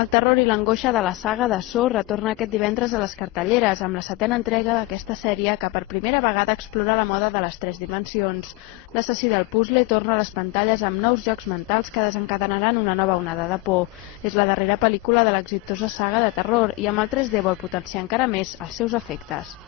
El terror i l'angoixa de la saga de Saw retorna aquest divendres a les cartelleres amb la 7ª entrega d'aquesta sèrie que per primera vegada explora la moda de les 3 dimensions. L'assassí del puzzle torna a les pantalles amb nous jocs mentals que desencadenaran una nova onada de por. És la darrera pel·lícula de l'exitosa saga de terror i amb el 3D vol potenciar encara més els seus efectes.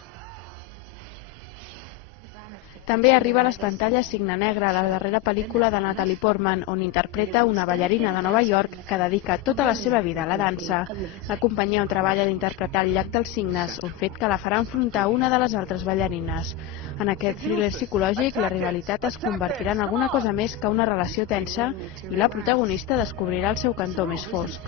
També arriba a les pantalles Cigne Negre, la darrera pel·lícula de Natalie Portman, on interpreta una ballarina de Nova York que dedica tota la seva vida a la dansa. La companyia on treballa d'interpretar el llac dels cignes, un fet que la farà enfrontar una de les altres ballarines. En aquest thriller psicològic, la rivalitat es convertirà en alguna cosa més que una relació tensa i la protagonista descobrirà el seu cantó més fosc.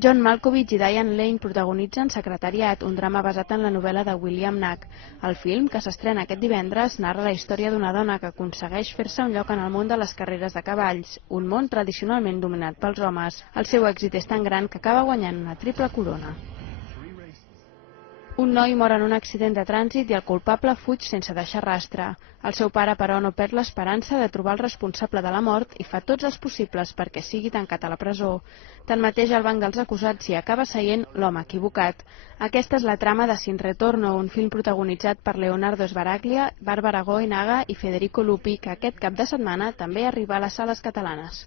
John Malkovich i Diane Lane protagonitzen Secretariat, un drama basat en la novel·la de William Knack. El film, que s'estrena aquest divendres, narra la història d'una dona que aconsegueix fer-se un lloc en el món de les carreres de cavalls, un món tradicionalment dominat pels homes. El seu èxit és tan gran que acaba guanyant una triple corona. Un noi mor en un accident de trànsit i el culpable fuig sense deixar rastre. El seu pare, però, no perd l'esperança de trobar el responsable de la mort i fa tots els possibles perquè sigui tancat a la presó. Tanmateix, al banc dels acusats s'hi acaba seient l'home equivocat. Aquesta és la trama de Sin Retorno, un film protagonitzat per Leonardo Sbaraglia, Bárbara Goenaga i Federico Lupi, que aquest cap de setmana també arriba a les sales catalanes.